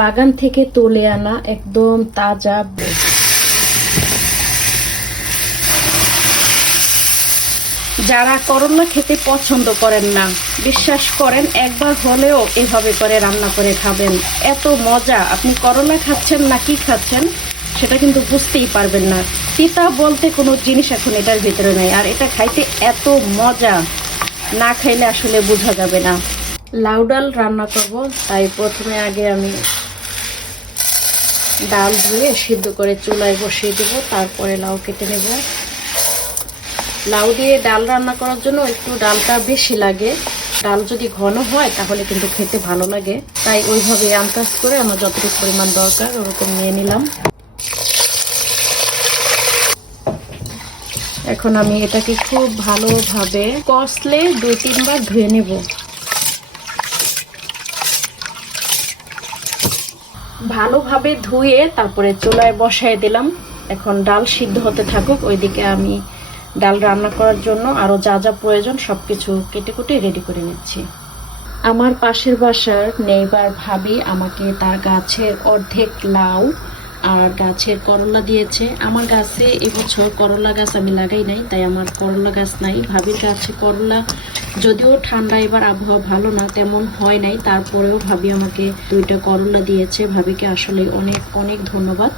বাগান থেকে তুলে আনা একদম তাজা যারা করলা খেতে পছন্দ করেন না, বিশ্বাস করেন একবার হলেও এভাবে করে রান্না করে খাবেন। এত মজা, আপনি করলা খাচ্ছেন না কি খাচ্ছেন, সেটা কিন্তু বুঝতেই পারবেন না। তিতা বলতে কোনো জিনিস এখন এটার ভিতরে নেই, আর এটা খাইতে এত মজা, না খাইলে আসলে বোঝা যাবে না। লাউ ডাল রান্না করব, তাই প্রথমে আগে আমি ডাল ধুয়ে সিদ্ধ করে চুলায় বসিয়ে দেবো, তারপরে লাউ কেটে নেব। লাউ দিয়ে ডাল রান্না করার জন্য একটু ডালটা বেশি লাগে। ডাল যদি ঘন হয়, তাহলে কিন্তু খেতে ভালো লাগে। তাই ওইভাবে আন্দাজ করে আমার যতটুকু পরিমাণ দরকার, ওরকম নিয়ে নিলাম। এখন আমি এটাকে খুব ভালোভাবে কষলে দুই তিনবার ধুয়ে নেব। ভালোভাবে ধুয়ে তারপরে চুলায় বসায় দিলাম। এখন ডাল সিদ্ধ হতে থাকুক, ওইদিকে আমি ডাল রান্না করার জন্য আরও যা যা প্রয়োজন সব কিছু কেটে কুটে রেডি করে নিচ্ছি। আমার পাশের বাসার নেইবার ভাবি আমাকে তার গাছের অর্ধেক লাউ আর গাছের করলা দিয়েছে। আমার গাছে এবছর করলা গাছ আমি লাগাই নাই, তাই আমার করলা গাছ নাই। ভাবির গাছে করলা, যদিও ঠান্ডা এবার আবহাওয়া ভালো না, তেমন হয় নাই। তারপরেও ভাবি আমাকে দুইটা করলা দিয়েছে। ভাবিকে আসলে অনেক অনেক ধন্যবাদ।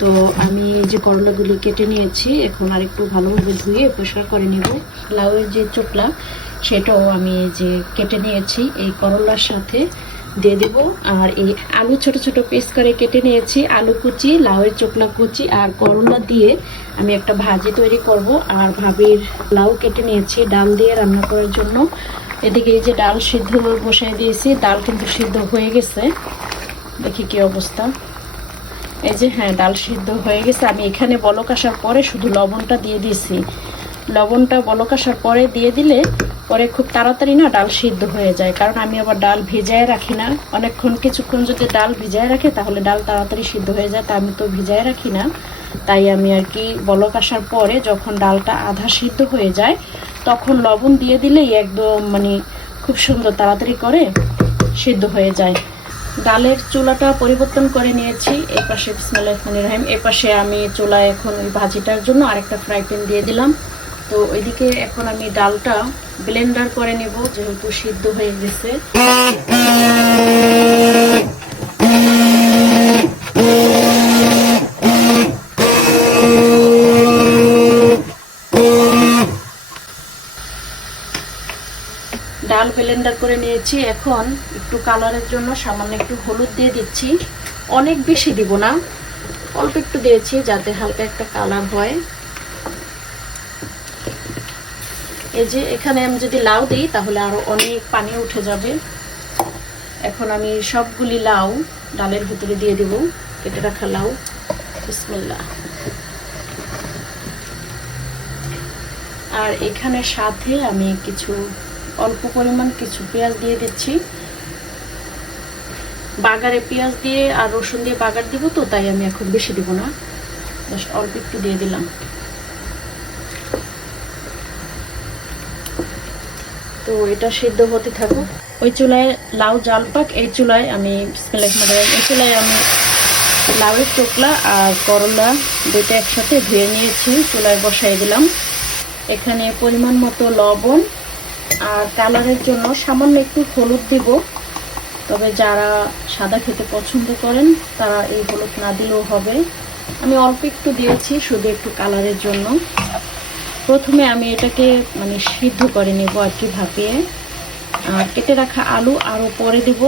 তো আমি এই যে করলাগুলি কেটে নিয়েছি, এখন আর একটু ভালোভাবে ধুয়ে পরিষ্কার করে নেব। লাউয়ের যে চোকলা সেটাও আমি যে কেটে নিয়েছি, এই করলার সাথে দিয়ে দেব। আর এই আলু, ছোট ছোট পিস করে কেটে নিয়েছি। আলু কুচি, লাউয়ের চোকলা কুচি আর করলা দিয়ে আমি একটা ভাজি তৈরি করব। আর ভাবির লাউ কেটে নিয়েছি, ডাল দিয়ে রান্না করার জন্য। এদিকে এই যে ডাল সিদ্ধ বসাই দিয়েছি, ডাল কিন্তু সিদ্ধ হয়ে গেছে। দেখি কি অবস্থা। এই যে হ্যাঁ ডাল সিদ্ধ হয়ে গেছে। আমি এখানে বলক আসার পরে শুধু লবণটা দিয়ে দিয়েছি। লবণটা বলক আসার পরে দিয়ে দিলে পরে খুব তাড়াতাড়ি না ডাল সিদ্ধ হয়ে যায়। কারণ আমি আবার ডাল ভিজায় রাখি না। অনেকক্ষণ, কিছুক্ষণ যদি ডাল ভিজায় রাখে তাহলে ডাল তাড়াতাড়ি সিদ্ধ হয়ে যায়, তা আমি তো ভিজায় রাখি না। তাই আমি আর কি বলক আসার পরে যখন ডালটা আধা সিদ্ধ হয়ে যায়, তখন লবণ দিয়ে দিলেই একদম মানে খুব সুন্দর তাড়াতাড়ি করে সিদ্ধ হয়ে যায়। ডালের চুলাটা পরিবর্তন করে নিয়েছি। এই পাশে বিসমিল্লাহির রহমানির রহিম। এই পাশে আমি চুলায় এখন ওই ভাজিটার জন্য আরেকটা ফ্রাই প্যান দিয়ে দিলাম। তো ওইদিকে এখন আমি ডালটা ব্লেন্ডার করে নেব, যেহেতু সিদ্ধ হয়ে গেছে। ডাল ব্লেন্ডার করে নিয়েছি। এখন একটু কালারের জন্য সামান্য একটু হলুদ দিয়ে দিচ্ছি। অনেক বেশি দিব না, অল্প একটু দিয়েছি যাতে হালকা একটা কালার হয়। এই যে এখানে আমি যদি লাউ দিই, তাহলে আরও অনেক পানি উঠে যাবে। এখন আমি সবগুলি লাউ ডালের ভিতরে দিয়ে দিব। কেটে রাখা লাউ। বিসমিল্লাহ। আর এখানে সাথে আমি কিছু, অল্প পরিমাণ কিছু পেঁয়াজ দিয়ে দিচ্ছি। বাগারে পেঁয়াজ দিয়ে আর রসুন দিয়ে বাগার দিব তো, তাই আমি এখন বেশি দিব না। অল্প একটু দিয়ে দিলাম। তো এটা সিদ্ধ হতে থাকুক। ওই চুলায় লাউ জাল পাক, এই চুলায় আমি এই চুলায় আমি লাউয়ের চোকলা আর করলা দুইটা একসাথে ধুয়ে নিয়েছি, চুলায় বসাই দিলাম। এখানে পরিমাণ মতো লবণ আর কালারের জন্য সামান্য একটু হলুদ দিব। তবে যারা সাদা খেতে পছন্দ করেন, তারা এই হলুদ না দিলেও হবে। আমি অল্প একটু দিয়েছি, শুধু একটু কালারের জন্য। প্রথমে আমি এটাকে মানে সিদ্ধ করে নেব আর কি ভাপিয়ে। আর কেটে রাখা আলু আরও পরে দেব,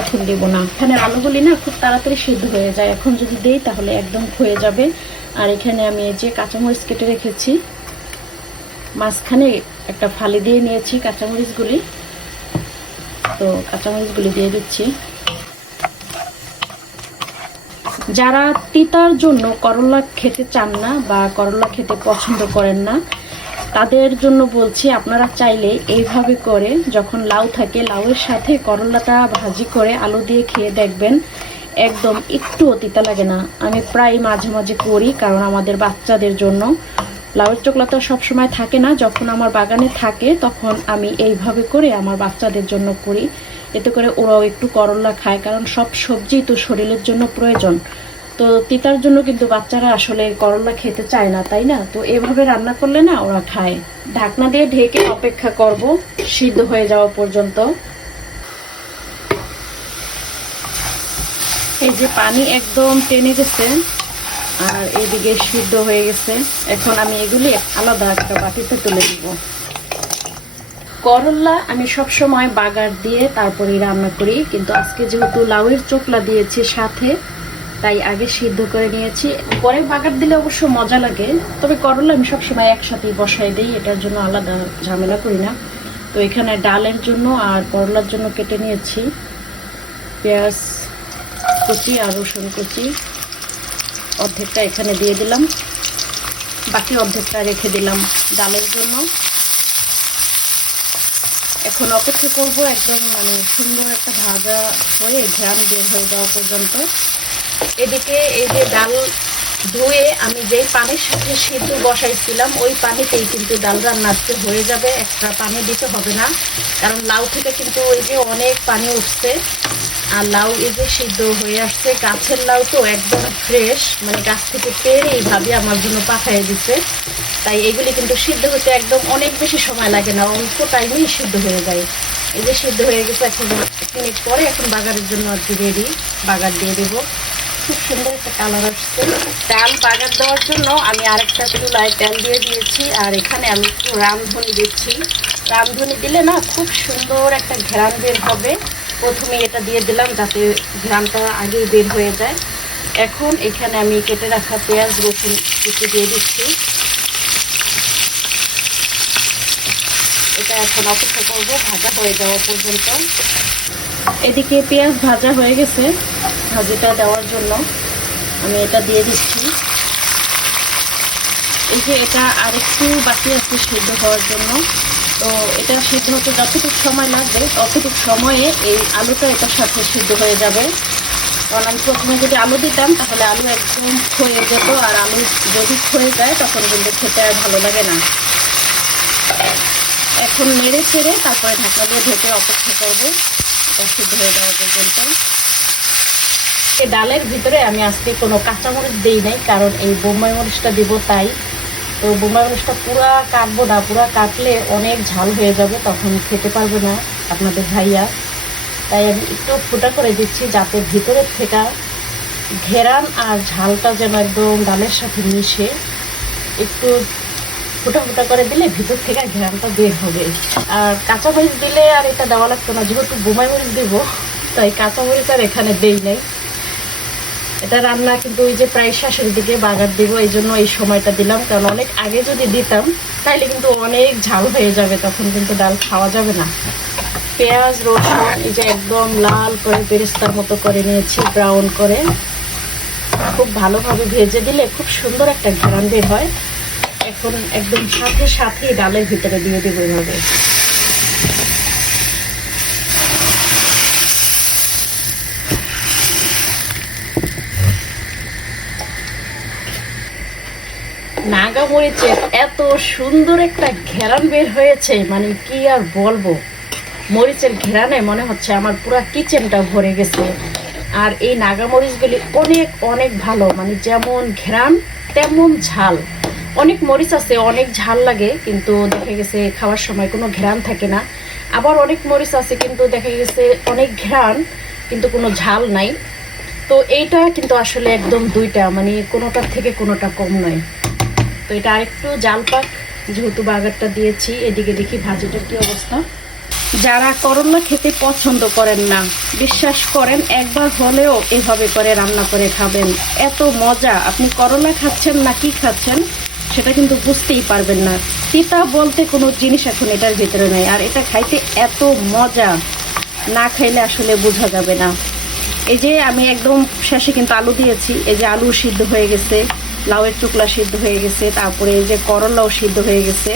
এখন দেব না। এখানে আলুগুলি না খুব তাড়াতাড়ি সিদ্ধ হয়ে যায়। এখন যদি দেই, তাহলে একদম ক্ষয়ে যাবে। আর এখানে আমি এই যে কাঁচামরিচ কেটে রেখেছি, মাঝখানে একটা ফালি দিয়ে নিয়েছি কাঁচামরিচগুলি। তো কাঁচামরিচগুলি দিয়ে দিচ্ছি। যারা তিতার জন্য করলা খেতে চান না বা করলা খেতে পছন্দ করেন না, তাদের জন্য বলছি আপনারা চাইলে এইভাবে করে যখন লাউ থাকে, লাউয়ের সাথে করলাটা ভাজি করে আলু দিয়ে খেয়ে দেখবেন একদম একটুও তিতা লাগে না। আমি প্রায় মাঝে মাঝে করি কারণ আমাদের বাচ্চাদের জন্য। লাউয়ের চোকলা তো সবসময় থাকে না, যখন আমার বাগানে থাকে তখন আমি এইভাবে করে আমার বাচ্চাদের জন্য করি। এতে করে ওরাও একটু করলা খায়, কারণ সব সবজি তো শরীরের জন্য প্রয়োজন। তো তিতার জন্য কিন্তু বাচ্চারা আসলে করলা খেতে চায় না, তাই না? তো এভাবে রান্না করলে না ওরা খায়। ঢাকনা দিয়ে ঢেকে অপেক্ষা করব, সিদ্ধ হয়ে যাওয়া পর্যন্ত। এই যে পানি একদম টেনে গেছে, আর এদিকে সিদ্ধ হয়ে গেছে। এখন আমি এগুলি আলাদা একটা বাটিতে তুলে দিব করলা আমি সব সময় বাগার দিয়ে তারপরেই রান্না করি, কিন্তু আজকে যেহেতু লাউয়ের চোকলা দিয়েছি সাথে, তাই আগে সিদ্ধ করে নিয়েছি। পরে বাগার দিলে অবশ্য মজা লাগে, তবে করলা আমি সব সবসময় একসাথেই বসাই দিই, এটার জন্য আলাদা ঝামেলা করি না। তো এখানে ডালের জন্য আর করলার জন্য কেটে নিয়েছি। পেঁয়াজ কুচি আর রসুন কুচি, অর্ধেকটা এখানে দিয়ে দিলাম। বাকি অর্ধেকটা রেখে দিলাম ডালের জন্য। এখন অপেক্ষা করব একদম মানে সুন্দর একটা ভাজা হয়ে ঘ্রাম বের হয়ে যাওয়া পর্যন্ত। এদিকে এই যে ডাল ধুয়ে আমি যেই পানির সাথে সিদ্ধ বসাইছিলাম, ওই পানিতেই কিন্তু ডাল রান্নাতে হয়ে যাবে। একটা পানি দিতে হবে না, কারণ লাউ থেকে কিন্তু ওই যে অনেক পানি উঠছে। আর লাউ এই যে সিদ্ধ হয়ে আসছে, গাছের লাউ তো একদম ফ্রেশ মানে গাছ থেকে পেরে এইভাবে আমার জন্য পাঠাই দিচ্ছে তাই এগুলি কিন্তু সিদ্ধ হতে একদম অনেক বেশি সময় লাগে না অল্প টাইমেই সিদ্ধ হয়ে যায়। এই যে সিদ্ধ হয়ে গেছে, এখন মিনিট পরে এখন বাগারের জন্য আর কি রেডি বাগার দিয়ে দেবো। খুব সুন্দর একটা কালার আসছে। ডাল বাগার দেওয়ার জন্য আমি আরেকটা চুলায় তেল দিয়ে দিয়েছি, আর এখানে আমি একটু রামধনি দিচ্ছি। রামধনি দিলে না খুব সুন্দর একটা ঘেরান বের হবে। প্রথমে এটা দিয়ে দিলাম যাতে ঘেরানটা আগেই বের হয়ে যায়। এখন এখানে আমি কেটে রাখা পেঁয়াজ, রসুন কিছু দিয়ে দিচ্ছি। এটা এখন অপেক্ষা করব, ভাজা হয়ে যাওয়া পর্যন্ত। এদিকে পেঁয়াজ ভাজা হয়ে গেছে, ভাজিটা দেওয়ার জন্য আমি এটা দিয়ে দিচ্ছি। এই যে এটা আরেকটু বাকি আছে সিদ্ধ হওয়ার জন্য, তো এটা সিদ্ধ হতে যতটুকু সময় লাগবে, ততটুকু সময়ে এই আলুটা এটার সাথে সিদ্ধ হয়ে যাবে। কারণ আমি প্রথমে যদি আলু দিতাম, তাহলে আলু একদম ক্ষয়ে যেত, আর আলু যদি ক্ষয়ে যায়, তখন কিন্তু খেতে আর ভালো লাগে না। এখন নেড়ে ছেড়ে তারপরে ঢাকা দিয়ে ঢেকে অপেক্ষা করব। সিদ্ধ হয়ে যাওয়া পর্যন্ত। এই ডালের ভিতরে আমি আজকে কোনো কাঁচামরিচ দিই নাই, কারণ এই বোম্বাই মরিচটা দিব তাই। তো বোম্বাই মরিচটা পুরা কাটবো না, পুরা কাটলে অনেক ঝাল হয়ে যাবে, তখন খেতে পারবে না আপনাদের ভাইয়া। তাই আমি একটু ফুটা করে দিচ্ছি, যাতে ভিতরের থেকে ঘেরান আর ঝালটা যেন একদম ডালের সাথে মিশে। একটু ফুটা ফুটা করে দিলে ভিতর থেকে ঘেরানটা বের হবে। আর কাঁচা মরিচ দিলে আর এটা দেওয়া লাগতো না, যেহেতু বোমাই মরিচ দেবো, তাই কাঁচা মরিচ আর এখানে দেই নাই। এটা রান্না কিন্তু ওই যে প্রায় শেষের দিকে বাগার দিব, এই জন্য এই সময়টা দিলাম। কারণ অনেক আগে যদি দিতাম, তাইলে কিন্তু অনেক ঝাল হয়ে যাবে, তখন কিন্তু ডাল খাওয়া যাবে না। পেঁয়াজ, রসুন, এই যে একদম লাল করে বেরেস্তার মতো করে নিয়েছি ব্রাউন করে। খুব ভালোভাবে ভেজে দিলে খুব সুন্দর একটা ঘেরান বের হয়। এখন একদম সাথে সাথেই ডালের ভিতরে দিয়ে দেবো এভাবে। নাগা মরিচের এত সুন্দর একটা ঘেরান বের হয়েছে মানে কি আর বলব? মরিচের ঘেরানে মনে হচ্ছে আমার পুরো কিচেনটা ভরে গেছে। আর এই নাগা মরিচগুলি অনেক অনেক ভালো মানে যেমন ঘেরান, তেমন ঝাল। অনেক মরিচ আছে, অনেক ঝাল লাগে, কিন্তু দেখা গেছে খাওয়ার সময় কোনো ঘেরান থাকে না। আবার অনেক মরিচ আছে, কিন্তু দেখা গেছে অনেক ঘেরান কিন্তু কোনো ঝাল নাই। তো এইটা কিন্তু আসলে একদম দুইটা মানে কোনোটার থেকে কোনোটা কম নয়। তো এটা আরেকটু জাল পাক, যেহেতু বাগারটা দিয়েছি, এদিকে দেখি ভাজিটার কি অবস্থা। যারা করলা খেতে পছন্দ করেন না, বিশ্বাস করেন, একবার হলেও এভাবে করে রান্না করে খাবেন। এত মজা, আপনি করলা খাচ্ছেন না কি খাচ্ছেন? সেটা কিন্তু বুঝতেই পারবেন না। তিতা বলতে কোনো জিনিস এখন এটার ভিতরে নেই, আর এটা খাইতে এত মজা, না খাইলে আসলে বোঝা যাবে না। এই যে আমি একদম শেষে কিন্তু আলু দিয়েছি, এই যে আলু সিদ্ধ হয়ে গেছে, লাউয়ের টুকলা সিদ্ধ হয়ে গেছে, তারপরে এই যে করলাও সিদ্ধ হয়ে গেছে।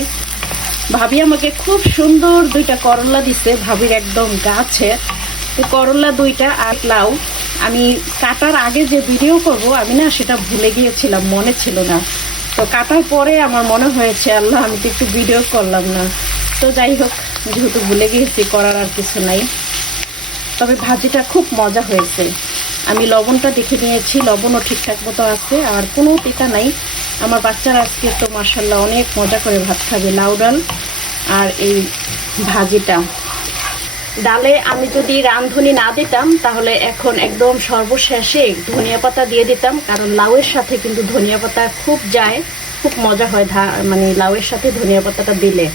ভাবি আমাকে খুব সুন্দর দুইটা করলা দিছে, ভাবির একদম গাছে। তো করলা দুইটা আর লাউ। আমি কাটার আগে যে ভিডিও করব, আমি না সেটা ভুলে গিয়েছিলাম, মনে ছিল না। তো কাটার পরে আমার মনে হয়েছে, আল্লাহ, আমি তো একটু ভিডিও করলাম না। তো যাই হোক, যেহেতু ভুলে গিয়েছি, করার আর কিছু নাই। তবে ভাজিটা খুব মজা হয়েছে। আমি লবণটা দেখে নিয়েছি, লবণও ঠিকঠাক মতো আছে, আর কোনো তিতা নাই। আমার বাচ্চারা আজকে তো মার্শাল্লাহ অনেক মজা করে ভাত খাবে, লাউ ডাল আর এই ভাজিটা। ডালে আমি যদি রাঁধুনি না দিতাম, তাহলে এখন একদম সর্বশেষে ধনিয়া পাতা দিয়ে দিতাম, কারণ লাউয়ের সাথে কিন্তু ধনিয়া পাতা খুব যায়, খুব মজা হয় মানে লাউয়ের সাথে ধনিয়া পাতাটা দিলে।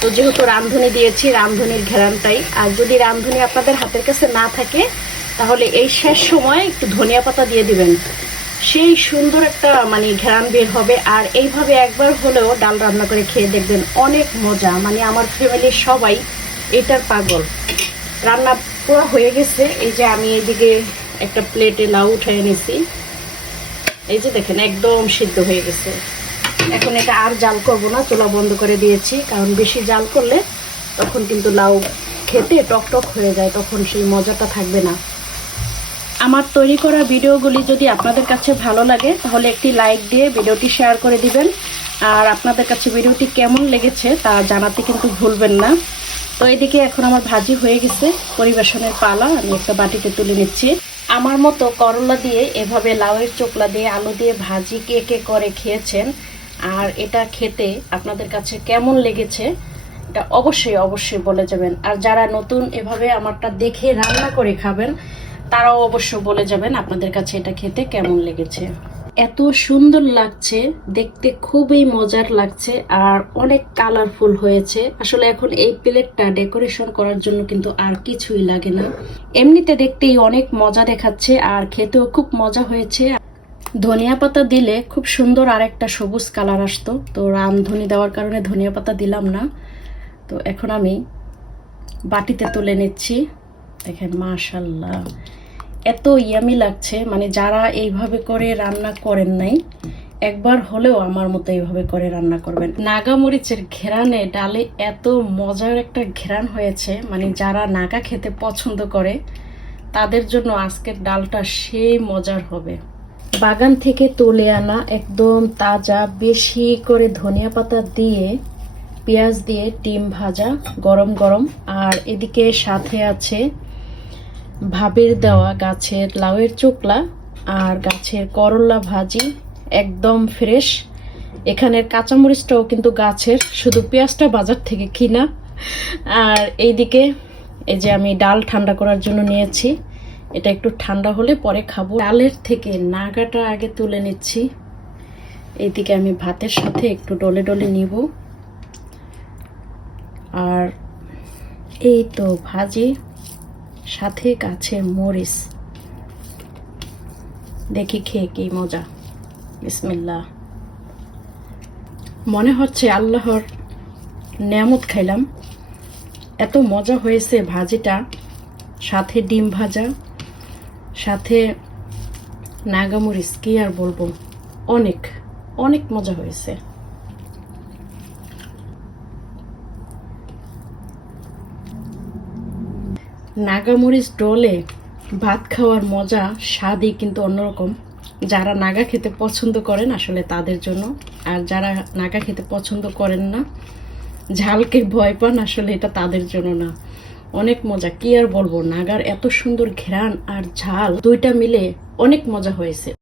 তো যেহেতু রাঁধুনি দিয়েছি, রাঁধুনির ঘেরানটাই আর যদি রাঁধুনি আপনাদের হাতের কাছে না থাকে, তাহলে এই শেষ সময় একটু ধনিয়া পাতা দিয়ে দিবেন। সেই সুন্দর একটা মানে ঘেরান বের হবে। আর এইভাবে একবার হলেও ডাল রান্না করে খেয়ে দেখবেন অনেক মজা। মানে আমার ফ্যামিলির সবাই এটার পাগল। রান্না পুরো হয়ে গেছে। এই যে আমি এদিকে একটা প্লেটে লাউ উঠিয়ে নিছি। এই যে দেখেন, একদম সিদ্ধ হয়ে গেছে। এখন এটা আর জাল করব না, চুলা বন্ধ করে দিয়েছি। কারণ বেশি জাল করলে তখন কিন্তু লাউ খেতে টক টক হয়ে যায়, তখন সেই মজাটা থাকবে না। আমার তৈরি করা ভিডিওগুলি যদি আপনাদের কাছে ভালো লাগে, তাহলে একটি লাইক দিয়ে ভিডিওটি শেয়ার করে দিবেন। আর আপনাদের কাছে ভিডিওটি কেমন লেগেছে তা জানাতে কিন্তু ভুলবেন না। তো এদিকে এখন আমার ভাজি হয়ে গেছে। পরিবেশনের পালা, আমি একটা বাটিতে তুলে নিচ্ছি। আমার মতো করলা দিয়ে, এভাবে লাউয়ের চোকলা দিয়ে, আলু দিয়ে ভাজি কে কে করে খেয়েছেন, আর এটা খেতে আপনাদের কাছে কেমন লেগেছে, এটা অবশ্যই অবশ্যই বলে যাবেন। আর যারা নতুন, এভাবে আমারটা দেখে রান্না করে খাবেন, তারাও অবশ্য বলে যাবেন আপনাদের কাছে এটা খেতে কেমন লেগেছে। এত সুন্দর লাগছে, দেখতে খুবই মজার লাগছে আর অনেক কালারফুল হয়েছে। আসলে এখন এই প্লেটটা ডেকোরেশন করার জন্য কিন্তু আর কিছুই লাগে না। এমনিতে দেখতেই অনেক মজা দেখাচ্ছে আর খেতেও খুব মজা হয়েছে। ধনিয়া পাতা দিলে খুব সুন্দর আর একটা সবুজ কালার আসতো। তো রামধনি দেওয়ার কারণে ধনিয়া পাতা দিলাম না। তো এখন আমি বাটিতে তুলে নিচ্ছি। দেখেন মাশাল্লাহ এত ইয়ামি লাগছে মানে যারা এইভাবে করে রান্না করেন নাই, একবার হলেও আমার মতো এইভাবে করে রান্না করবেন। নাগা মরিচের ঘেরানে ডালে এত মজার একটা ঘেরান হয়েছে মানে যারা নাগা খেতে পছন্দ করে, তাদের জন্য আজকের ডালটা সেই মজার হবে। বাগান থেকে তুলে আনা একদম তাজা বেশি করে ধনিয়া পাতা দিয়ে, পেঁয়াজ দিয়ে ডিম ভাজা গরম গরম, আর এদিকে সাথে আছে ভাবের দেওয়া গাছের লাউয়ের চোকলা আর গাছের করলা ভাজি একদম ফ্রেশ। এখানের কাঁচামরিচটাও কিন্তু গাছের, শুধু পেঁয়াজটা বাজার থেকে কিনা। আর এইদিকে এই যে আমি ডাল ঠান্ডা করার জন্য নিয়েছি, এটা একটু ঠান্ডা হলে পরে খাব। ডালের থেকে নাগাটা আগে তুলে নিচ্ছি। এইদিকে আমি ভাতের সাথে একটু ডলে ডলে নিব। আর এই তো ভাজি। সাথে কাছে মরিচ দেখি খেয়ে কি মজা। বিসমিল্লাহ। মনে হচ্ছে আল্লাহর নেয়ামত খাইলাম। এত মজা হয়েছে ভাজিটা। সাথে ডিম ভাজা, সাথে নাগামরিচ কি আর বলব? অনেক অনেক মজা হয়েছে। নাগামরিচ ডলে ভাত খাওয়ার মজা, স্বাদই কিন্তু অন্যরকম। যারা নাগা খেতে পছন্দ করেন আসলে তাদের জন্য। আর যারা নাগা খেতে পছন্দ করেন না, ঝালকে ভয় পান আসলে এটা তাদের জন্য না। অনেক মজা। কি আর বলব, নাগার এত সুন্দর ঘেরান আর ঝাল, দুইটা মিলে অনেক মজা হয়েছে।